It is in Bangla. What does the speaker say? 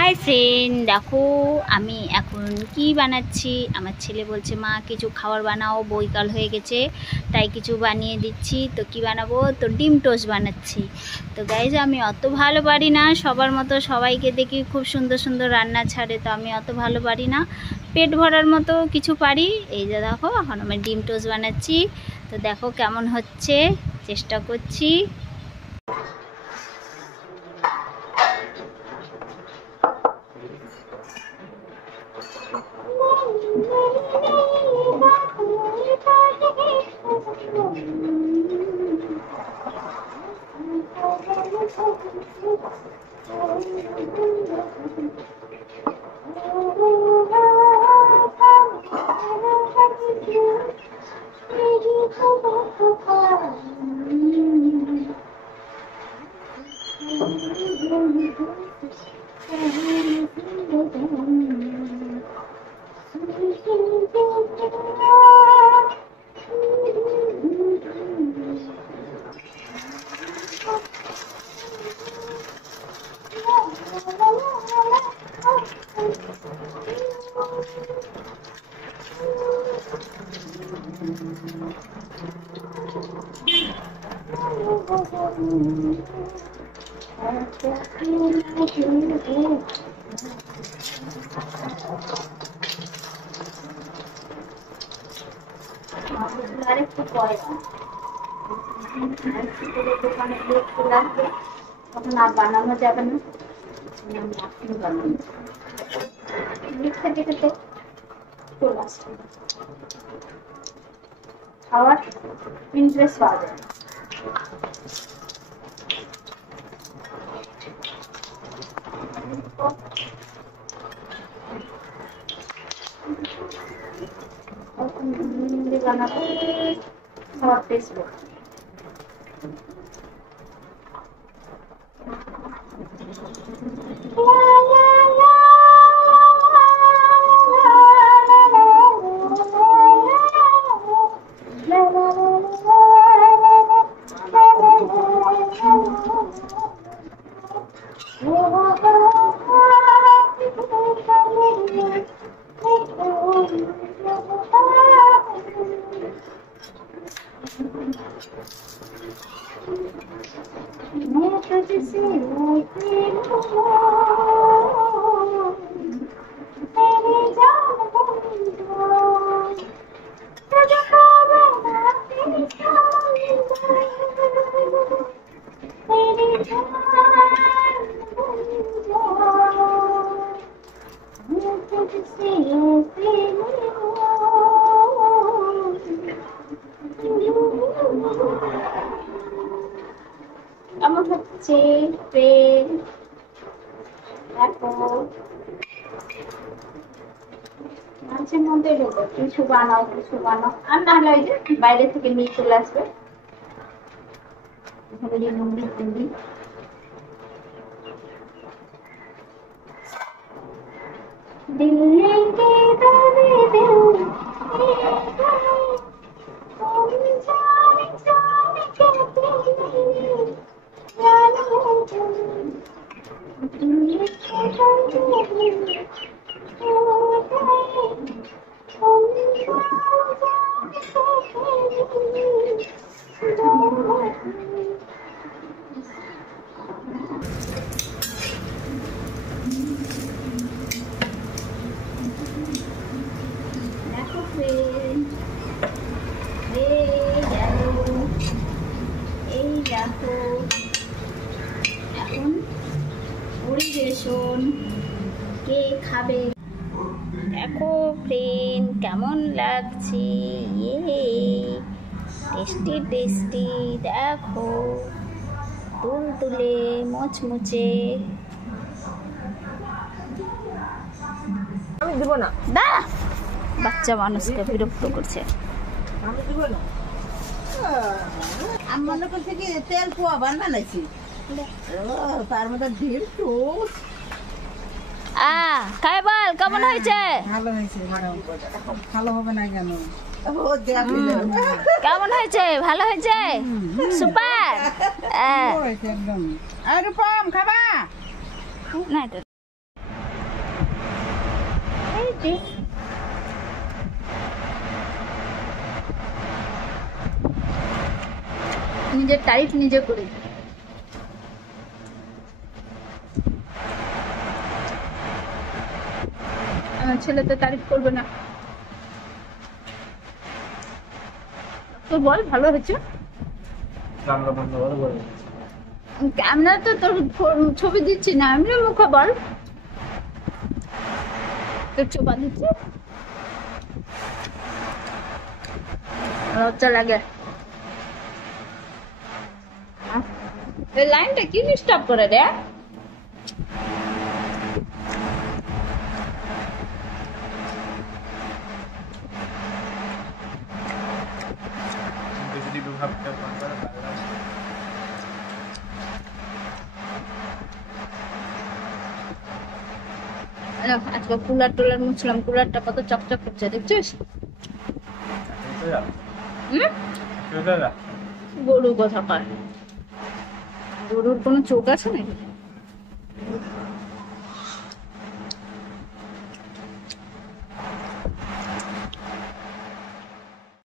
হাই ফ্রেন্ড, দেখো আমি এখন কি বানাচ্ছি। আমার ছেলে বলছে মা কিছু খাবার বানাও, বৈকাল হয়ে গেছে, তাই কিছু বানিয়ে দিচ্ছি। তো কি বানাবো? তো ডিম টোস্ট বানাচ্ছি। তো গাইজ আমি অত ভালো পারি না, সবার মতো সবাইকে দেখি খুব সুন্দর সুন্দর রান্না ছাড়ে, তো আমি অত ভালো পারি না, পেট ভরার মতো কিছু পারি। এই যে দেখো এখন আমি ডিম টোস্ট বানাচ্ছি। তো দেখো কেমন হচ্ছে, চেষ্টা করছি। আরেকটু পরে দোকানে লোক চলে আসবে, তখন আর বানানো যাবে না। লিখতে দেখে তো চলে আসবে, খাওয়ার ইন্টারেস্ট পাওয়া যায়। বানাবো খাওয়ার টেস্ট কেমন হচ্ছে ফ্রেন্ড। দেখো মাঝে মধ্যে দেবো কিছু বানাও আর না হলে ওই যে বাইরে থেকে নিয়ে চলে আসবে। এখন পরিবেশন কে খাবে দেখো ফ্রেন্ড, কেমন লাগছে। টেস্টি টেস্টি, দেখো তুলতুলে মুচমুচে। আমি দিব না, দা বাচ্চা মানুষকে বিরক্ত করছে। আমি দিব না। আমি মনে করছি কি তেল পোয়া বানাইছি, তার মধ্যে ডিম টোস্ট। খাই বল কেমন হয়েছে? ভালো হয়েছে ম্যাডাম। ভালো হবে না কেন? কেমন হয়েছে? ভালো হয়েছে, সুপার একদম। আর রূপম খাবা না? করছি। নিজের তারিফ নিজে করি। আমার ছেলে তো তারিফ করবে না। তো বল ভালো হয়েছে। ক্যামেরা তো তোর ছবি দিচ্ছি না, এমনি মুখে বল তোর চোপা দিচ্ছি, লজ্জা লাগে। এই লাইনটা কি ডিস্টার্ব করে রে? बिजली विभाग का पंद्रह আজকে কুলার টুলার মুছলাম, কুলারটা কত চকচক করছে দেখছিস? গরু কথা পায়, গরুর কোনো চোখ আছে নাকি?